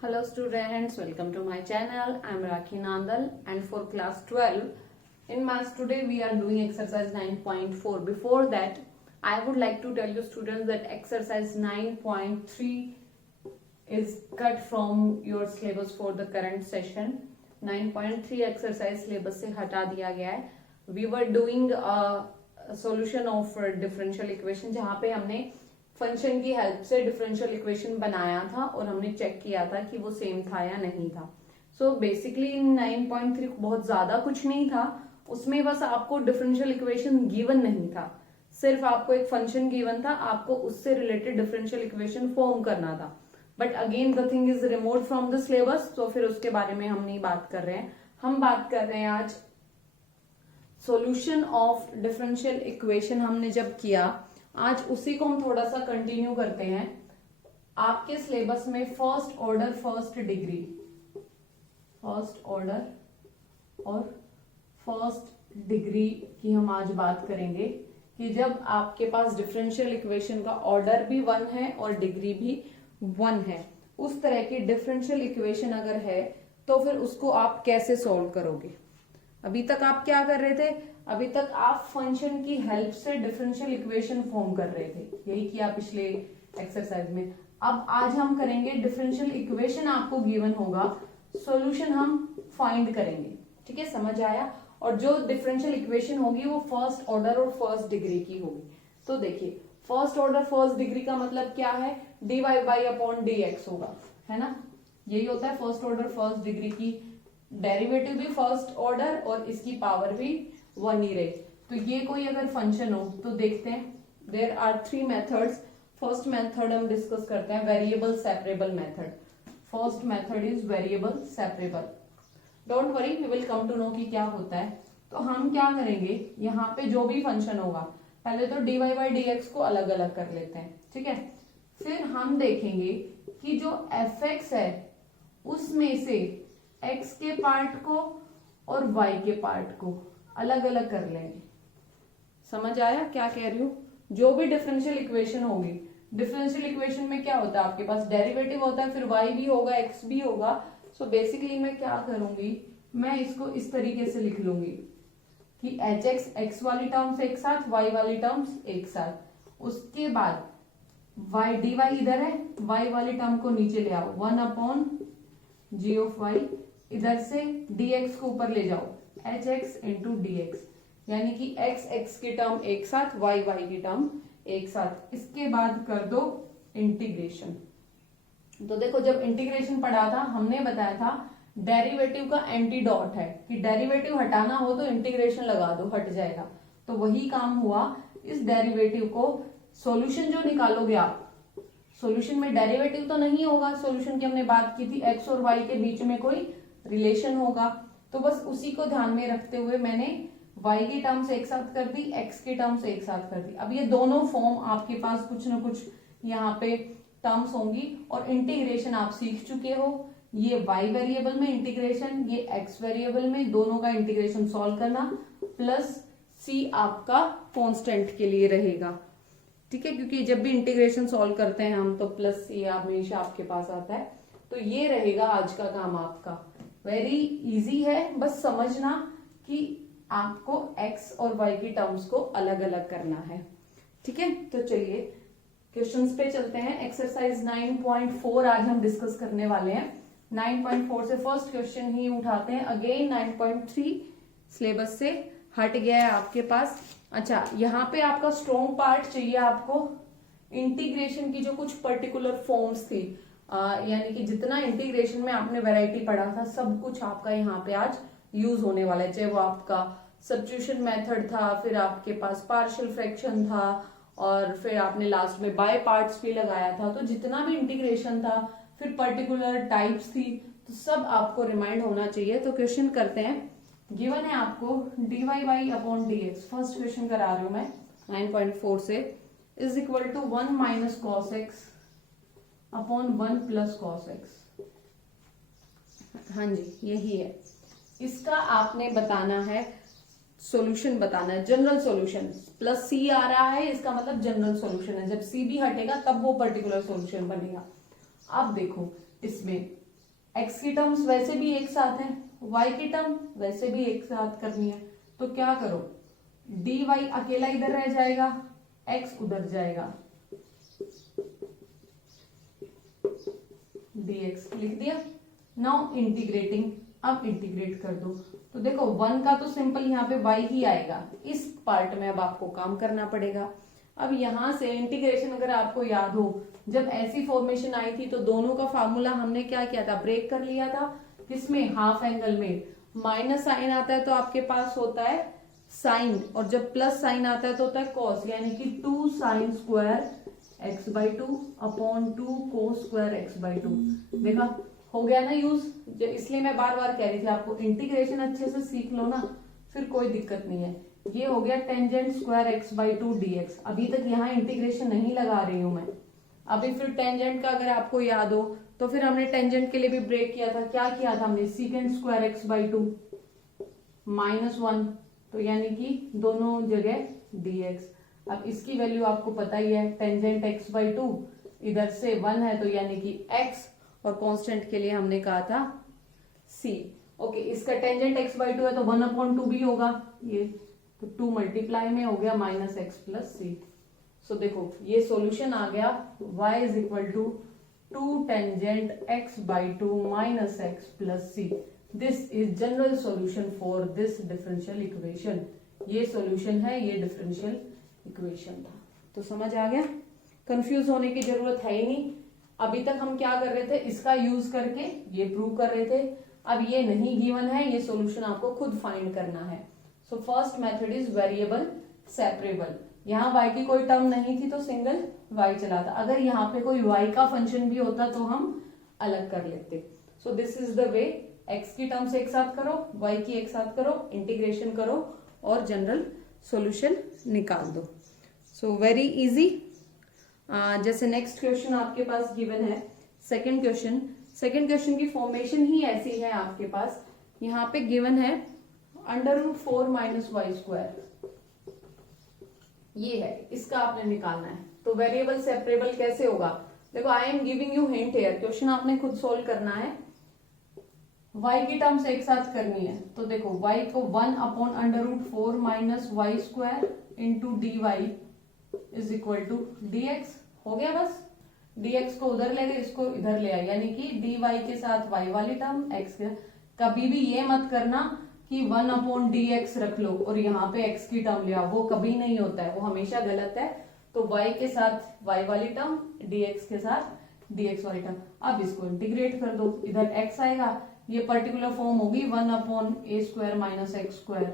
Hello students, welcome to my channel. I am Rakhi Nandal and for class 12 in maths today we are doing exercise 9.4. Before that I would like to tell you students that exercise 9.3 is cut from your syllabus for the current session. 9.3 exercise syllabus से हटा दिया गया है. We were doing a solution of differential equation जहाँ पे हमने function की help से डिफरेंशियल इक्वेशन बनाया था और हमने चेक किया था कि वो सेम था या नहीं था. सो बेसिकली 9.3 बहुत ज्यादा कुछ नहीं था, उसमें बस आपको डिफरेंशियल इक्वेशन गिवन नहीं था, सिर्फ आपको एक फंक्शन गिवन था, आपको उससे रिलेटेड डिफरेंशियल इक्वेशन फॉर्म करना था. But again the thing is remote from the syllabus, तो फिर उसके बारे में हम नहीं बात कर रहे हैं. हम बात कर रहे हैं आज सॉल्यूशन ऑफ डिफरेंशियल इक्वेशन. हमने जब किया आज उसी को हम थोड़ा सा कंटिन्यू करते हैं. आपके सिलेबस में फर्स्ट ऑर्डर फर्स्ट डिग्री और फर्स्ट डिग्री की हम आज बात करेंगे कि जब आपके पास डिफरेंशियल इक्वेशन का ऑर्डर भी 1 है और डिग्री भी 1 है, उस तरह की डिफरेंशियल इक्वेशन अगर है तो फिर उसको आप कैसे सॉल्व करोगे. अभी तक आप क्या कर रहे थे, अभी तक आप फंक्शन की हेल्प से डिफरेंशियल इक्वेशन फॉर्म कर रहे थे, यही किया पिछले एक्सरसाइज में. अब आज हम करेंगे डिफरेंशियल इक्वेशन आपको गिवन होगा, सॉल्यूशन हम फाइंड करेंगे. ठीक है, समझ आया. और जो डिफरेंशियल इक्वेशन होगी वो फर्स्ट ऑर्डर और फर्स्ट डिग्री की होगी. तो देखिए फर्स्ट ऑर्डर फर्स्ट डिग्री का मतलब क्या है, dy बाई अपॉन dx होगा, है ना. यही होता है फर्स्ट ऑर्डर फर्स्ट डिग्री की. डेरिवेटिव भी फर्स्ट ऑर्डर और इसकी पावर भी 1 ही रहे. तो ये कोई अगर फंक्शन हो तो देखते हैं, there are 3 methods. First method हम डिस्कस करते हैं, variable separable method. First method is variable separable. Don't worry, we will come to know कि क्या होता है. तो हम क्या करेंगे, यहाँ पे जो भी फंक्शन होगा पहले तो dy बाई dx को अलग अलग कर लेते हैं. ठीक है, फिर हम देखेंगे कि जो fx है उसमें से x के पार्ट को और y के पार्ट को अलग अलग कर लेंगे. समझ आया क्या कह रही हूं. जो भी डिफरेंशियल इक्वेशन होगी, डिफरेंशियल इक्वेशन में क्या होता है, आपके पास डेरिवेटिव होता है, फिर y भी होगा x भी होगा. सो बेसिकली मैं क्या करूंगी, मैं इसको इस तरीके से लिख लूंगी कि hx x वाली टर्म्स एक साथ, y वाली टर्म्स एक साथ. उसके बाद y dy इधर है, y वाली टर्म को नीचे ले आओ, 1 अपॉन g ऑफ y. इधर से dx को ऊपर ले जाओ, hx इंटू dx, यानी कि x की टर्म एक साथ, y की टर्म एक साथ. इसके बाद कर दो इंटीग्रेशन. तो देखो जब इंटीग्रेशन पढ़ा था हमने बताया था डेरिवेटिव का एंटीडॉट है कि डेरिवेटिव हटाना हो तो इंटीग्रेशन लगा दो, हट जाएगा. तो वही काम हुआ. इस डेरिवेटिव को सॉल्यूशन जो निकालोगे आप, सॉल्यूशन में डेरिवेटिव तो नहीं होगा, सॉल्यूशन की हमने बात की थी x और y के बीच में कोई रिलेशन होगा. तो बस उसी को ध्यान में रखते हुए मैंने y की टर्म्स एक साथ कर दी, x की टर्म्स एक साथ कर दी. अब ये दोनों फॉर्म आपके पास कुछ ना कुछ यहाँ पे टर्म्स होंगी और इंटीग्रेशन आप सीख चुके हो. ये y वेरिएबल में इंटीग्रेशन, ये x वेरिएबल में, दोनों का इंटीग्रेशन सॉल्व करना, प्लस c आपका कांस्टेंट के लिए रहेगा. ठीक है, क्योंकि जब भी इंटीग्रेशन सॉल्व करते हैं हम तो प्लस c हमेशा आपके पास आता है. तो ये रहेगा आज का काम आपका. वेरी इजी है, बस समझना कि आपको x और y की टर्म्स को अलग अलग करना है. ठीक है, तो चलिए क्वेश्चंस पे चलते हैं. एक्सरसाइज 9.4 आज हम डिस्कस करने वाले हैं. 9.4 से फर्स्ट क्वेश्चन ही उठाते हैं. अगेन 9.3 सिलेबस से हट गया है आपके पास. अच्छा, यहाँ पे आपका स्ट्रॉन्ग पार्ट चाहिए आपको इंटीग्रेशन की जो कुछ पर्टिकुलर फॉर्म्स थी, यानी कि जितना इंटीग्रेशन में आपने वैरायटी पढ़ा था सब कुछ आपका यहाँ पे आज यूज होने वाला है. चाहे वो आपका सब्स्टिट्यूशन मेथड था, फिर आपके पास पार्शियल फ्रैक्शन था, और फिर आपने लास्ट में बाय पार्ट्स भी लगाया था. तो जितना भी इंटीग्रेशन था, फिर पर्टिकुलर टाइप्स थी, तो सब आपको रिमाइंड होना चाहिए. तो क्वेश्चन करते हैं. गिवन है आपको dy by upon dx, first question करा रही हूं मैं 9.4 से, is equal to 1 minus cos x upon 1 plus cos x. हाँ जी, यही है. इसका आपने बताना है सॉल्यूशन, बताना है जनरल सॉल्यूशन. प्लस c आ रहा है, इसका मतलब जनरल सॉल्यूशन है. जब c भी हटेगा तब वो पर्टिकुलर सॉल्यूशन बनेगा. अब देखो इसमें x की टर्म्स वैसे भी एक साथ है, y की टर्म वैसे भी एक साथ करनी है, तो क्या करो, dy अकेला इधर रह जाएगा, x उधर जाएगा, dx लिख दिया। नाउ इंटीग्रेटिंग, अब इंटीग्रेट कर दो, तो देखो 1 का तो सिंपल यहाँ पे y ही आएगा, इस पार्ट में अब आपको काम करना पड़ेगा। अब यहां से इंटीग्रेशन अगर आपको याद हो, जब ऐसी फॉर्मेशन आई थी तो दोनों का फार्मूला हमने क्या किया था, ब्रेक कर लिया था, किसमें, हाफ एंगल में। माइनस साइन आता है तो आपके पास होता है साइन, और जब प्लस साइन आता है तो होता है कॉस, यानी कि 2 sine square x/2 upon 2 cos square x/2। देखा हो गया ना यूज। इसलिए मैं बार बार कह रही थी आपको इंटीग्रेशन अच्छे से सीख लो ना, फिर कोई दिक्कत नहीं है। ये हो गया टेंजेंट स्क्वायर x/2 dx। अभी तक यहाँ इंटीग्रेशन नहीं लगा रही हूं मैं, अभी फिर टेंजेंट का अगर आपको याद हो तो फिर हमने टेंजेंट के लिए भी ब्रेक किया था, क्या किया था हमने, सीकेंट स्क्वायर x/2 -1, तो यानी कि दोनों जगह dx। अब इसकी वैल्यू आपको पता ही है, टेंजेंट x/2 इधर से 1 है तो यानी कि x, और कांस्टेंट के लिए हमने कहा था c। ओके, इसका टेंजेंट x/2 है तो 1/2 भी होगा ये, तो 2 मल्टीप्लाई में हो गया -x + c। सो देखो ये सॉल्यूशन आ गया, y = 2 tangent x/2 -x + c। This is general solution for this differential equation. ये सॉल्यूशन है, ये डिफरेंशियल इक्वेशन था। तो समझ आ गया, कंफ्यूज होने की जरूरत है ही नहीं। अभी तक हम क्या कर रहे थे, इसका यूज करके ये प्रूव कर रहे थे। अब ये नहीं गिवन है, ये सॉल्यूशन आपको खुद फाइंड करना है। So first method is variable separable. यहाँ y की कोई टर्म नहीं थी तो सिंगल y चला था, अगर यहाँ पे कोई y का फंक्शन भी होता तो हम अलग कर लेते। So this is the way, x की टर्म्स एक साथ करो, y की एक साथ करो, इंटीग्रेशन करो और जनरल सॉल्यूशन निकाल दो। So very easy. जैसे नेक्स्ट क्वेश्चन आपके पास गिवन है, सेकंड क्वेश्चन की फॉर्मेशन ही ऐसी है आपके पास। यहाँ पे गिवन है √4 - y², ये है, इसका आपने निकालना है। तो वेरिएबल सेपरेबल कैसे होगा, देखो I am giving you hint here, question आपने खुद सोल्व करना है। y की टर्म्स एक साथ करनी है, तो देखो y को 1/√4 - y² into dy is equal to dx, हो गया बस। dx को उधर ले गए, इसको इधर ले आए, यानी कि dy के साथ y वाली टर्म x के। कभी भी ये मत करना कि 1/dx रख लो और यहाँ पे x की टर्म ले आओ, वो कभी नहीं होता है, वो हमेशा गलत है। तो y के साथ y वाली टर्म, dx के साथ dx वाली टर्म। अब इसको इंटीग्रेट कर दो, इधर x आएगा, ये पर्टिकुलर फॉर्म होगी 1/a² - x²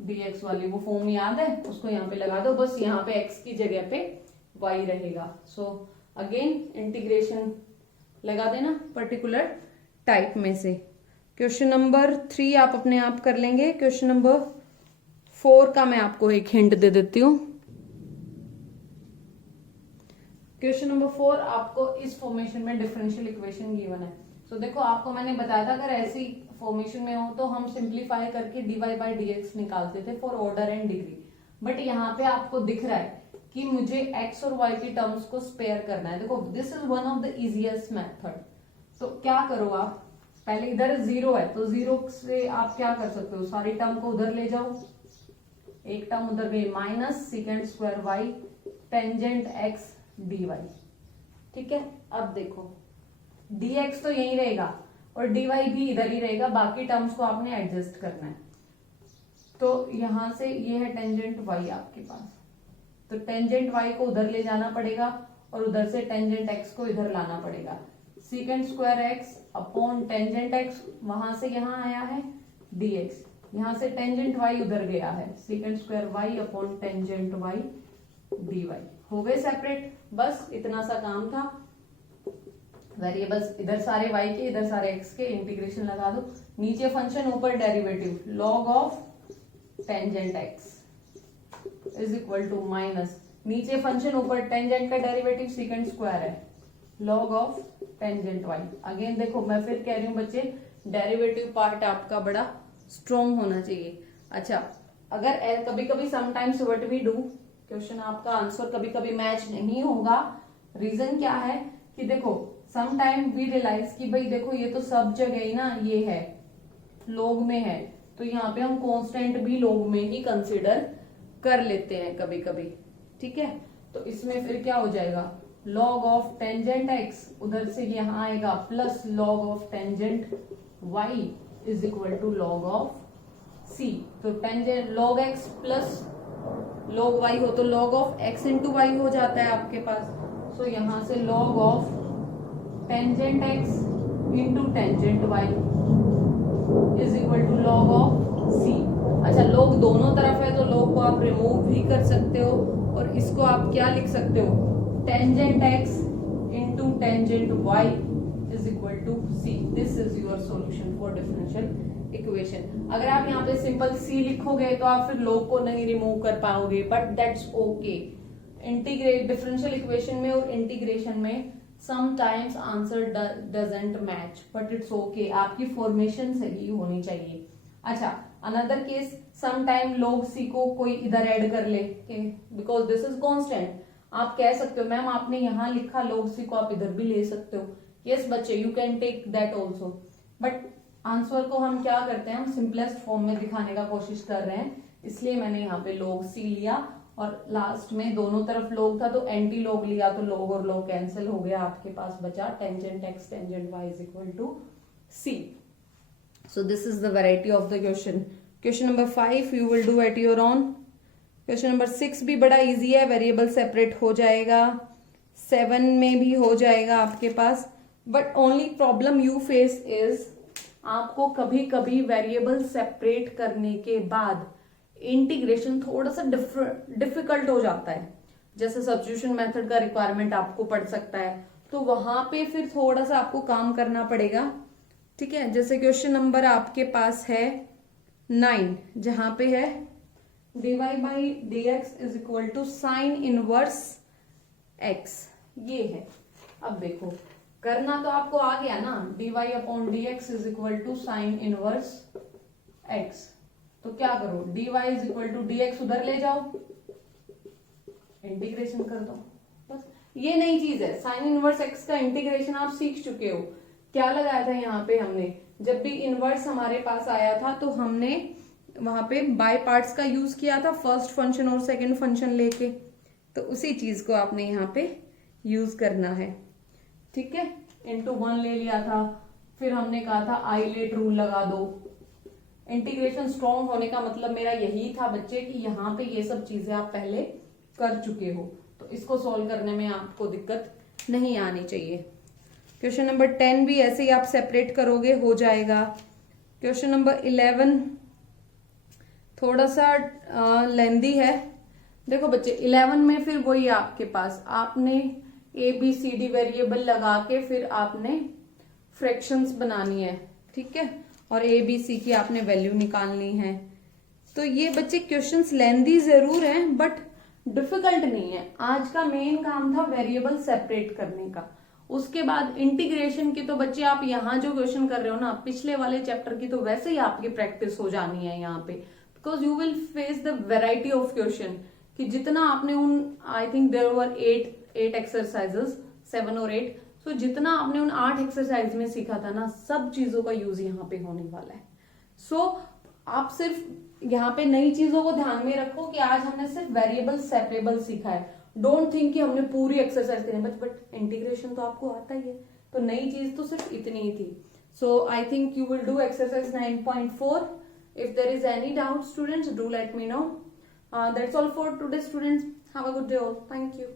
dx वाली, वो फॉर्म याद है, उसको यहाँ पे लगा दो, बस यहाँ पे x की जगह पे y रहेगा। सो अगेन इंटीग्रेशन लगा देना पर्टिकुलर टाइप में से। क्वेश्चन नंबर 3 आप अपने आप कर लेंगे। क्वेश्चन नंबर 4 का मैं आपको एक हिंट दे देती हूँ। क्वेश्चन नंबर 4 आपको इस फॉर्मेशन में डिफरेंशियल इक्वेशन गिवन है। तो देखो आपको मैंने बताया था, अगर ऐसी फॉर्मेशन में हो तो हम सिंप्लीफाई करके dy/dx निकालते थे for order and degree. But यहाँ पे आपको दिख रहा है कि मुझे x और y की टर्म्स को स्पेयर करना है। देखो this is one of the easiest method. तो क्या करो आप, पहले इधर 0 है तो 0 से आप क्या कर सकते हो, सारी टर्म को उधर ले जाओ, एक टर्म उधर गई, -sec² y tangent x dy। ठीक है, अब देखो dx तो यही रहेगा और dy भी इधर ही रहेगा, बाकी टर्म्स को आपने एडजस्ट करना है। तो यहां से ये है टेंजेंट y आपके पास, तो टेंजेंट y को उधर ले जाना पड़ेगा और उधर से टेंजेंट x को इधर लाना पड़ेगा। sec² x upon tangent x, वहां से यहां आया है dx, यहां से टेंजेंट y उधर गया है, sec² y upon tangent y dy। हो गए सेपरेट, बस इतना सा काम था। वेरिएबल्स इधर सारे y के, इधर सारे x के, इंटीग्रेशन लगा दो, नीचे फंक्शन ऊपर derivative log of tangent x is equal to minus, नीचे फंक्शन ऊपर टेंजेंट का डेरिवेटिव sec² है, log of tangent y। Again देखो मैं फिर कह रही हूँ बच्चे, डेरिवेटिव पार्ट आपका बड़ा स्ट्रॉन्ग होना चाहिए। अच्छा, अगर कभी कभी sometimes what we do, question आपका आंसर कभी कभी मैच नहीं होगा, रीजन क्या है कि देखो सम टाइम वी रियलाइज कि भाई देखो ये तो सब जगह ही ना ये है, log में है, तो यहाँ पे हम कांस्टेंट भी log में ही कंसीडर कर लेते हैं कभी कभी, ठीक है। तो इसमें फिर क्या हो जाएगा, log ऑफ टेंजेंट x, उधर से यहाँ आएगा plus log of tangent y is equal to log of c। तो tangent log x plus log y हो तो log of x into y हो जाता है आपके पास। सो यहाँ से log of tangent x into tangent y is equal to log of c। अच्छा, log दोनों तरफ है तो log को आप रिमूव भी कर सकते हो और इसको आप क्या लिख सकते हो, tangent x into tangent y is equal to c। This is your solution for differential equation. अगर आप यहाँ पे सिंपल c लिखोगे तो आप फिर log को नहीं रिमूव कर पाओगे, but that's okay. Integrate differential equation में और इंटीग्रेशन में sometimes answer doesn't match, but it's okay, आपकी फॉर्मेशन सही होनी चाहिए। अच्छा, another case, some time log c को कोई इधर ऐड कर ले, बिकॉज दिस इज कांस्टेंट। आप कह सकते हो मैम आपने यहाँ लिखा log c को आप इधर भी ले सकते हो। यस बच्चे, you can take that also, but answer को हम क्या करते हैं, हम सिंपलेस्ट फॉर्म में दिखाने का कोशिश कर रहे हैं, इसलिए मैंने यहाँ पे log c लिया और लास्ट में दोनों तरफ log था तो एंटी log लिया, तो log और log कैंसिल हो गया, आपके पास बचा tangent x tangent y is equal to c। So this is the variety of the question. Question number 5 you will do at your own. Question number 6 भी बड़ा easy है, वेरिएबल सेपरेट हो जाएगा, 7 में भी हो जाएगा आपके पास, but only problem you face is आपको कभी कभी वेरिएबल सेपरेट करने के बाद इंटीग्रेशन थोड़ा सा डिफिकल्ट हो जाता है, जैसे सब्स्टिट्यूशन मेथड का रिक्वायरमेंट आपको पड़ सकता है, तो वहां पे फिर थोड़ा सा आपको काम करना पड़ेगा, ठीक है। जैसे क्वेश्चन नंबर आपके पास है 9, जहां पे है dy बाई d x is equal to sine inverse x, ये है। अब देखो करना तो आपको आ गया ना, dy upon d x is equal to sine inverse x, तो क्या करो, dy is equal to d x उधर ले जाओ, इंटीग्रेशन कर दो, बस ये नई चीज है। साइन इनवर्स x का इंटीग्रेशन आप सीख चुके हो। क्या लगाया था यहाँ पे हमने, जब भी इनवर्स हमारे पास आया था तो हमने वहां पे बाय पार्ट्स का यूज किया था, फर्स्ट फंक्शन और सेकंड फंक्शन लेके, तो उसी चीज को आपने यहाँ पे यूज करना है, ठीक है। इनटू 1 ले लिया था, फिर हमने कहा था आइलेट रूल लगा दो। इंटीग्रेशन स्ट्रॉन्ग होने का मतलब मेरा यही था बच्चे कि यहाँ पे ये सब चीजें आप पहले कर चुके हो, तो इसको सोल्व करने में आपको दिक्कत नहीं आनी चाहिए। क्वेश्चन नंबर 10 भी ऐसे ही आप सेपरेट करोगे, हो जाएगा। क्वेश्चन नंबर 11 थोड़ा सा लेंदी है। देखो बच्चे 11 में फिर वही आपके पास आपने ABCD वेरिएबल लगा के फिर आपने फ्रैक्शंस बनानी है, ठीक है, और ABC की आपने वैल्यू निकालनी है। तो ये बच्चे क्वेश्चंस लेंदी जरूर हैं बट डिफिकल्ट नहीं है। आज का मेन काम था वेरिएबल सेपरेट करने का, उसके बाद इंटीग्रेशन की तो बच्चे आप यहाँ जो क्वेश्चन कर रहे हो ना पिछले वाले चैप्टर की, तो वैसे ही आपकी प्रैक्टिस हो जानी है यहाँ पे, because you will face the variety of question कि जितना आपने उन I think there were 8 exercises 7 और 8, सो जितना आपने उन 8 एक्सरसाइज में सीखा था ना सब चीजों का यूज यहाँ पे होने वाला है। सो आप सिर्फ यहाँ पे नई चीजों को ध्यान में रखो कि आज हमने सिर्फ वेरिएबल सेपरेबल सीखा है। डोंट थिंक कि हमने पूरी एक्सरसाइज करी, बट इंटीग्रेशन तो आपको आता ही है, तो नई चीज तो सिर्फ इतनी ही थी। So I think you will do exercise 9.4. If there is any doubt, students, do let me know. That's all for today, students. Have a good day all. Thank you.